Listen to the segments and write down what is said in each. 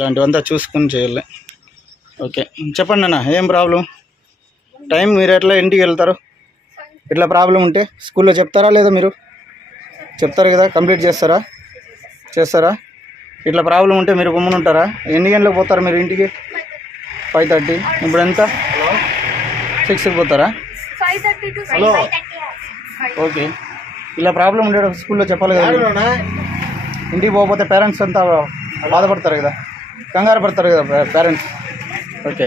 ఇలాంటివంతా చూసుకొని చేయాలి. ఓకే, చెప్పండి అన్న, ఏం ప్రాబ్లం? టైం మీరు ఎట్లా ఇంటికి వెళ్తారు? ఇట్లా ప్రాబ్లం ఉంటే స్కూల్లో చెప్తారా లేదా? మీరు చెప్తారు కదా, కంప్లీట్ చేస్తారా? ఇట్లా ప్రాబ్లం ఉంటే మీరు గమ్మున ఉంటారా? ఎన్ని గంటలకు పోతారు మీరు ఇంటికి? 5:30. ఇప్పుడు ఎంత? 6కి పోతారా? Hello, okay. ఇలా ప్రాబ్లం ఉండే స్కూల్లో చెప్పాలి కదా. ఇంటికి పోకపోతే పేరెంట్స్ అంతా బాధపడతారు కదా, కంగారు పడతారు కదా పేరెంట్స్. ఓకే,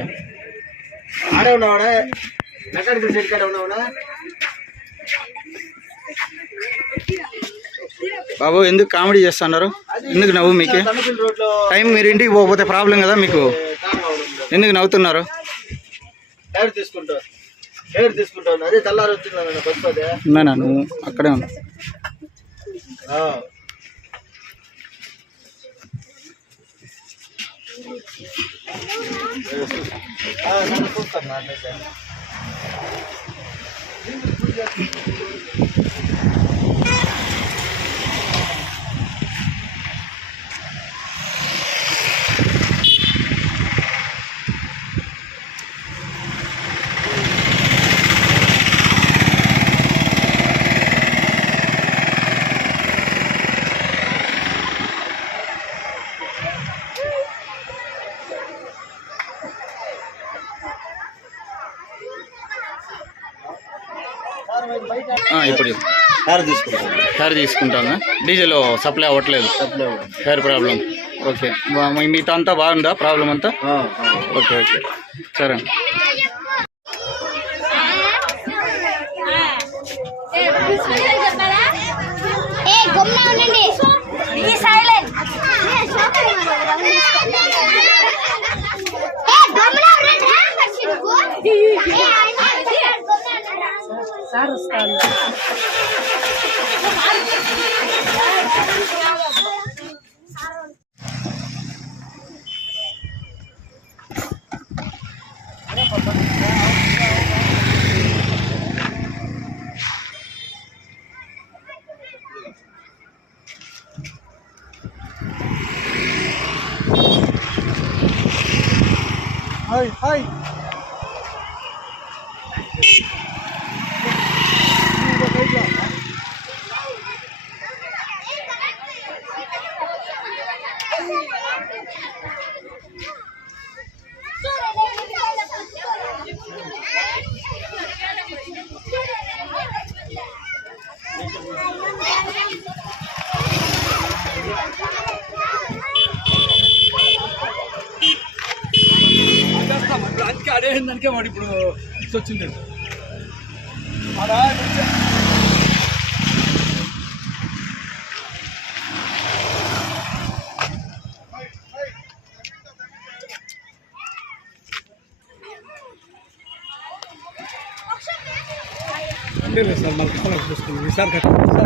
బాబు ఎందుకు కామెడీ చేస్తున్నారు? ఎందుకు నవ్వు? మీకు టైం మీరు ఇంటికి పోకపోతే ప్రాబ్లం కదా మీకు, ఎందుకు నవ్వుతున్నారు? అదే తెల్లారి వచ్చిందా నువ్వు అక్కడే ఉన్నా. ఇప్పుడు హెయిర్ తీసుకుంటాను. డీజిల్ సప్లై అవ్వట్లేదు, హెయిర్ ప్రాబ్లం. ఓకే, మీతో అంతా బాగుందా ప్రాబ్లం అంతా? ఓకే, సరే. సార్ వస్తాను. హాయ్ అదేందనికే వాడు ఇప్పుడు వచ్చింది. లేదు సార్, మళ్ళీ చూసుకుంది ఈసారి కూర్చో.